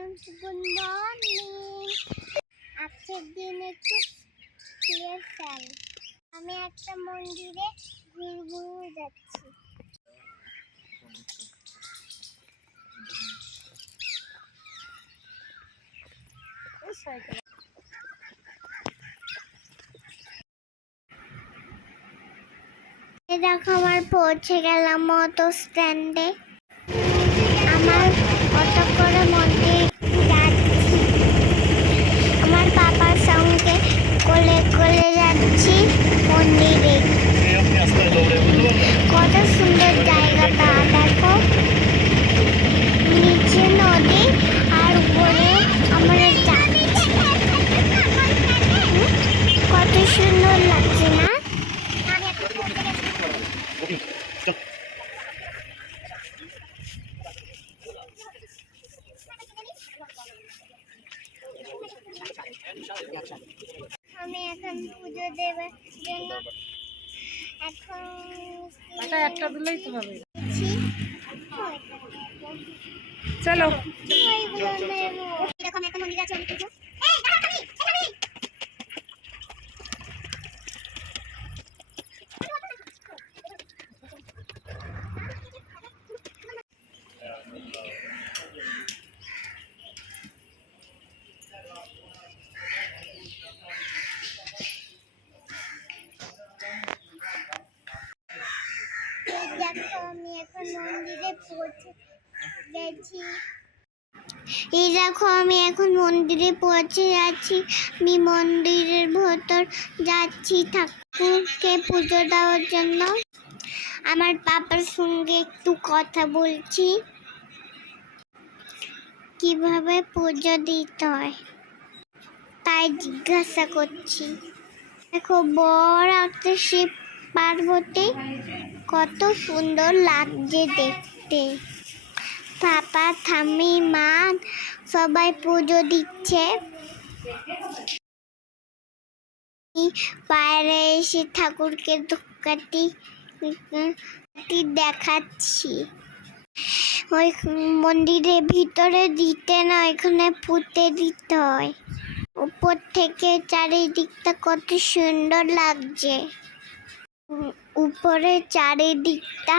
Friends, good morning. আজকের দিন একটু স্পেশাল। আমি একটা মন্দিরে ঘুরঘুর যাচ্ছি। দেখো আমার পৌঁছে গেলাম অটো স্ট্যান্ডে। আমার অটো করে মন্দির যাচ্ছি। আমার পাপার সঙ্গে কোলে কোলে যাচ্ছি মন্দিরে। কত সুন্দর জায়গাটা দেখো, নিচে নদী আর উপরে আমরা যাচ্ছি। কত সুন্দর লাগছে না? আমি এখন পুজো দেবার জন্য এখন একটা দিলেই তো হবে। চলো এরকম একটা মন্দির আছে। দেখো আমি এখন মন্দিরে পৌঁছে গেছি। এই দেখো আমি এখন মন্দিরে পৌঁছে যাচ্ছি। আমি মন্দিরের ভেতর যাচ্ছি ঠাকুরকে পুজো দেওয়ার জন্য। আমার পাপার সঙ্গে একটু কথা বলছি, কিভাবে পুজো দিতে হয় তাই জিজ্ঞাসা করছি। দেখো বড় একটা শিব পার্বতী, কত সুন্দর লাগছে দেখতে। পাপা ঠাম্মি মা সবাই পুজো দিচ্ছে। বাইরে এসে ঠাকুরকে ধূপকাঠি দেখাচ্ছি। ওই মন্দিরের ভিতরে দিতে না, এখানে পুঁতে দিতে হয়। উপর থেকে চারিদিকটা কত সুন্দর লাগছে। উপরে চারিদিকটা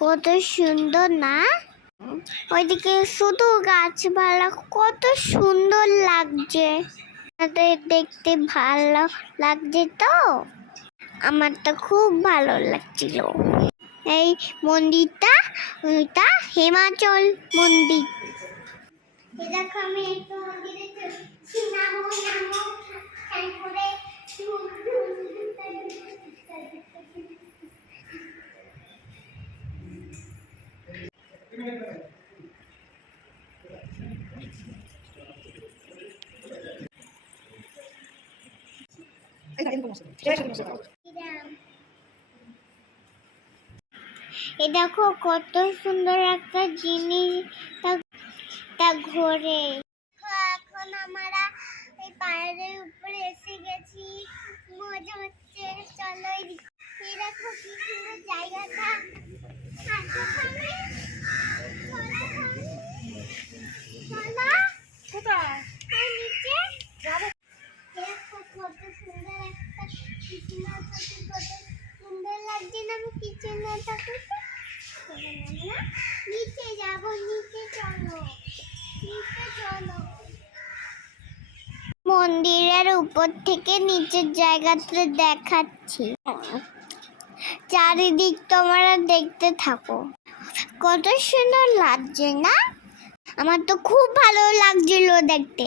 কত সুন্দর না? ওইদিকে শুধু গাছপালা, কত সুন্দর লাগছে। দেখতে ভালো লাগছে তো, আমার তো খুব ভালো লাগছিল। এই মন্দিরটা এটা হিমাচল মন্দির। দেখো আমি একটু মন্দিরে নামো নামো তারপরে এই দেখো কত সুন্দর একটা জিনিস ঘোরে। এখন আমরা এই পাহাড়ের উপরে এসে গেছি, মজা হচ্ছে। চলো এই দেখো কি সুন্দর জায়গাটা। নিচে দেখো কত সুন্দর একটা কৃষ্ণার প্রতি, কত সুন্দর লাগছে না? আমি কিচেনে থাকি, নিচে যাব, নিচে চলো, নিচে চলো। মন্দিরের উপর থেকে নিচের জায়গাটা দেখাচ্ছি। চারিদিক তোমরা দেখতে থাকো, কত সুন্দর লাগছে না? আমার তো খুব ভালো লাগছিল দেখতে।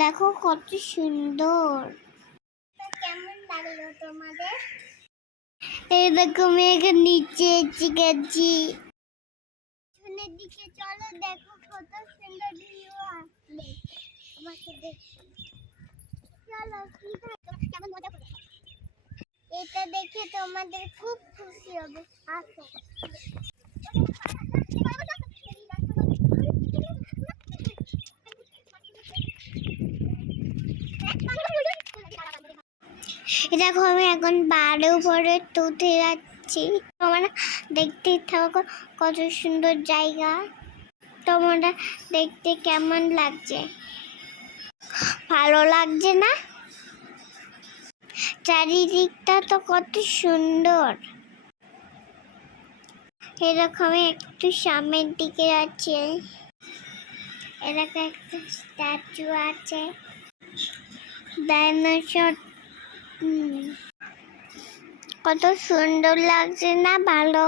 দেখো কত সুন্দর। কেমন লাগলো তোমাদের? এই দেখো আমি এখানে নিচে এসে গেছি। পিছনের দিকে চলো, দেখো কত সুন্দর ভিউ আসবে আমাকে দেখে। চলো কেমন মজা করে, এটা দেখে তোমাদের খুব খুশি হবে। আসো দেখো আমি এখন পাহাড়ের উপরে উঠে যাচ্ছি। তোমরা দেখতে থাকো, কত সুন্দর জায়গা। তোমরা দেখতে কেমন লাগছে? ভালো লাগছে না? চারিদিকটা তো কত সুন্দর। এরকম একটু সামনের দিকে আছে, এরকম একটা স্ট্যাচু আছে ডাইনোসর। কত সুন্দর লাগছে না? ভালো,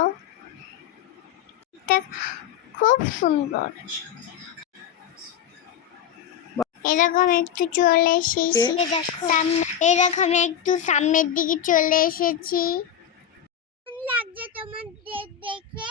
এটা খুব সুন্দর। এরকম একটু চলে এসেছি, এরকম একটু সামনের দিকে চলে এসেছি। লাগছে তোমাদের দেখে?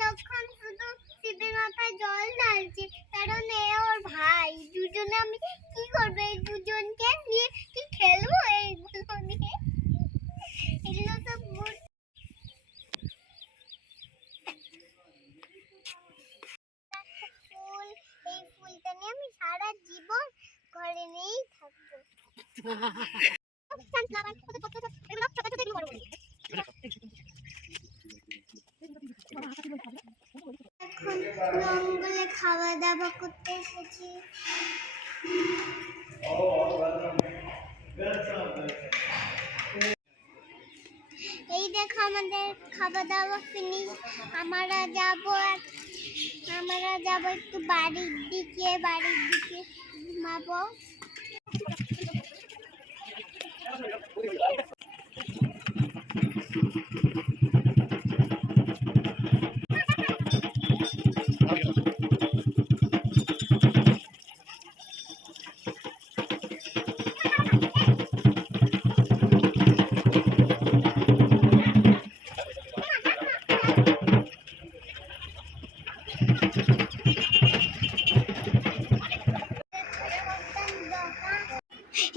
লক্ষণ শুধু শিবের মাথায় জল ঢালছে, কারণ এ ওর ভাই। দুজনে আমি কি করবো? এই দুজনকে নিয়ে কি খেলবো? এইগুলো নিয়ে এগুলো তো ফুল, এই ফুলটা নিয়ে আমি সারা জীবন ঘরে নিয়েই থাকবো। এখন জঙ্গলে খাওয়া দাওয়া করতে এসেছি। এই দেখো আমাদের খাওয়া দাওয়া ফিনিশ। আমরা যাব একটু বাড়ির দিকে ঘুমাবো।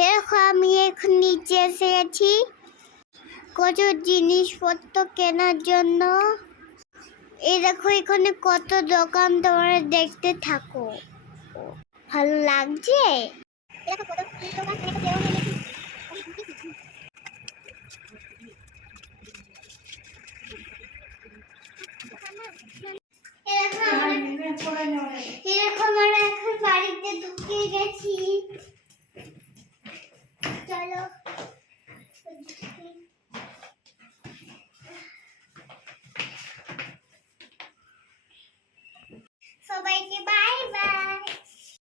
এরকম আমি এখন নিচে এসে গেছি কত জিনিসপত্র কেনার জন্য। এই দেখো এখানে কত দোকান, তোমরা দেখতে থাকো। ভালো লাগছে? এরকম আমরা এখন বাড়িতে ঢুকে গেছি। চলো।